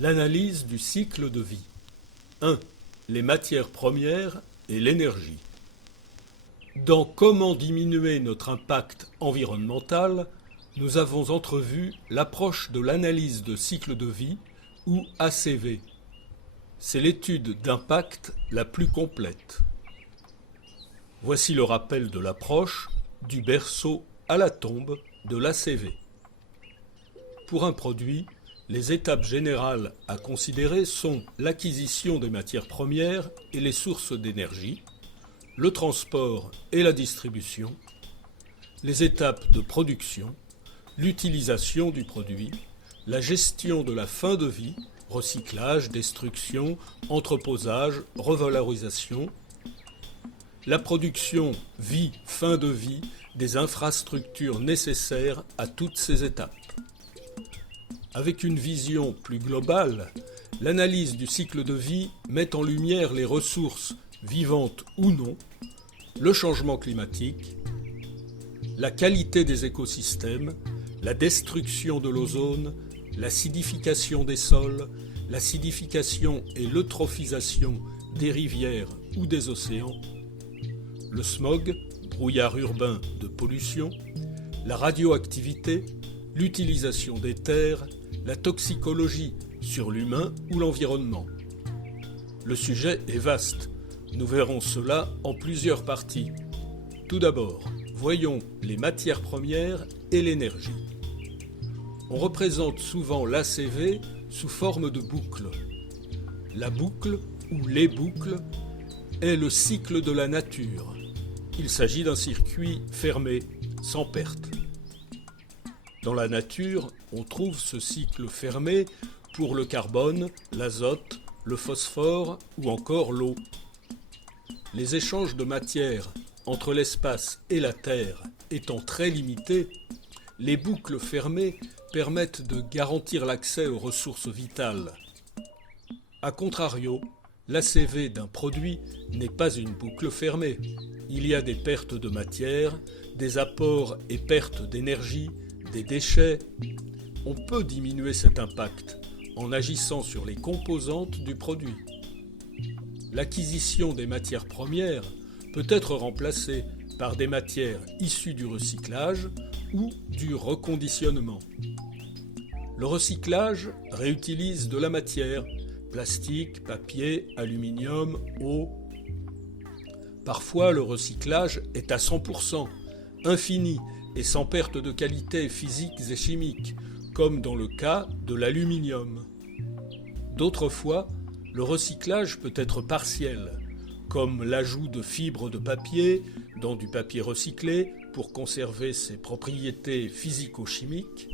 L'analyse du cycle de vie. 1. Les matières premières et l'énergie. Dans Comment diminuer notre impact environnemental, nous avons entrevu l'approche de l'analyse de cycle de vie, ou ACV. C'est l'étude d'impact la plus complète. Voici le rappel de l'approche du berceau à la tombe de l'ACV. Pour un produit, les étapes générales à considérer sont l'acquisition des matières premières et les sources d'énergie, le transport et la distribution, les étapes de production, l'utilisation du produit, la gestion de la fin de vie, recyclage, destruction, entreposage, revalorisation, la production, vie, fin de vie, des infrastructures nécessaires à toutes ces étapes. Avec une vision plus globale, l'analyse du cycle de vie met en lumière les ressources, vivantes ou non, le changement climatique, la qualité des écosystèmes, la destruction de l'ozone, l'acidification des sols, l'acidification et l'eutrophisation des rivières ou des océans, le smog, brouillard urbain de pollution, la radioactivité, l'utilisation des terres, la toxicologie sur l'humain ou l'environnement. Le sujet est vaste. Nous verrons cela en plusieurs parties. Tout d'abord, voyons les matières premières et l'énergie. On représente souvent l'ACV sous forme de boucle. La boucle, ou les boucles, est le cycle de la nature. Il s'agit d'un circuit fermé, sans perte. Dans la nature, on trouve ce cycle fermé pour le carbone, l'azote, le phosphore ou encore l'eau. Les échanges de matière entre l'espace et la Terre étant très limités, les boucles fermées permettent de garantir l'accès aux ressources vitales. A contrario, l'ACV d'un produit n'est pas une boucle fermée. Il y a des pertes de matière, des apports et pertes d'énergie, des déchets. On peut diminuer cet impact en agissant sur les composantes du produit. L'acquisition des matières premières peut être remplacée par des matières issues du recyclage ou du reconditionnement. Le recyclage réutilise de la matière, plastique, papier, aluminium, eau. Parfois, le recyclage est à 100%, infini et sans perte de qualité physiques et chimiques, comme dans le cas de l'aluminium. D'autres fois, le recyclage peut être partiel, comme l'ajout de fibres de papier dans du papier recyclé pour conserver ses propriétés physico-chimiques.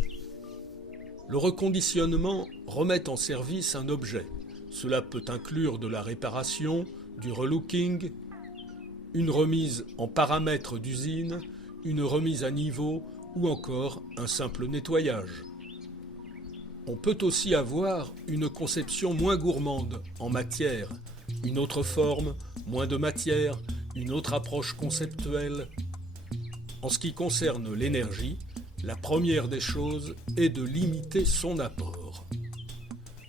Le reconditionnement remet en service un objet. Cela peut inclure de la réparation, du relooking, une remise en paramètres d'usine, une remise à niveau ou encore un simple nettoyage. On peut aussi avoir une conception moins gourmande en matière, une autre forme, moins de matière, une autre approche conceptuelle. En ce qui concerne l'énergie, la première des choses est de limiter son apport.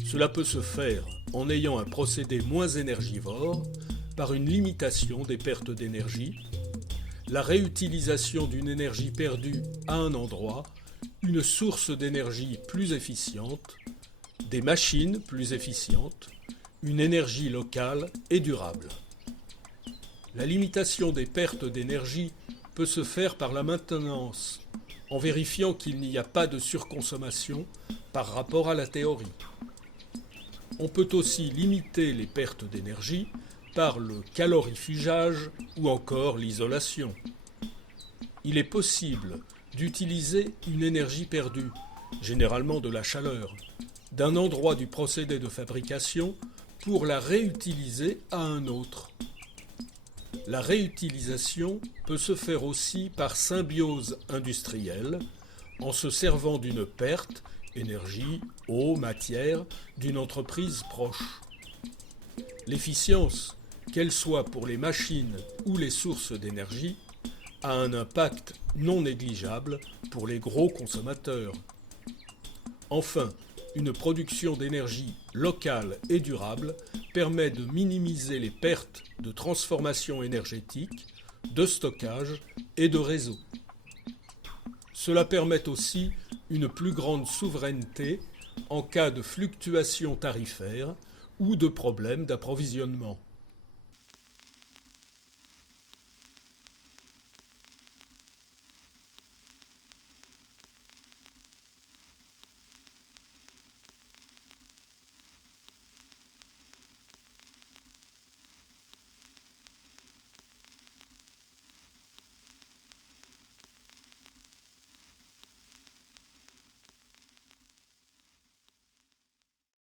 Cela peut se faire en ayant un procédé moins énergivore, par une limitation des pertes d'énergie, la réutilisation d'une énergie perdue à un endroit, une source d'énergie plus efficiente, des machines plus efficientes, une énergie locale et durable. La limitation des pertes d'énergie peut se faire par la maintenance, en vérifiant qu'il n'y a pas de surconsommation par rapport à la théorie. On peut aussi limiter les pertes d'énergie par le calorifugage ou encore l'isolation. Il est possible d'utiliser une énergie perdue, généralement de la chaleur, d'un endroit du procédé de fabrication pour la réutiliser à un autre. La réutilisation peut se faire aussi par symbiose industrielle, en se servant d'une perte, énergie, eau, matière, d'une entreprise proche. L'efficience, qu'elle soit pour les machines ou les sources d'énergie, a un impact non négligeable pour les gros consommateurs. Enfin, une production d'énergie locale et durable permet de minimiser les pertes de transformation énergétique, de stockage et de réseau. Cela permet aussi une plus grande souveraineté en cas de fluctuations tarifaires ou de problèmes d'approvisionnement.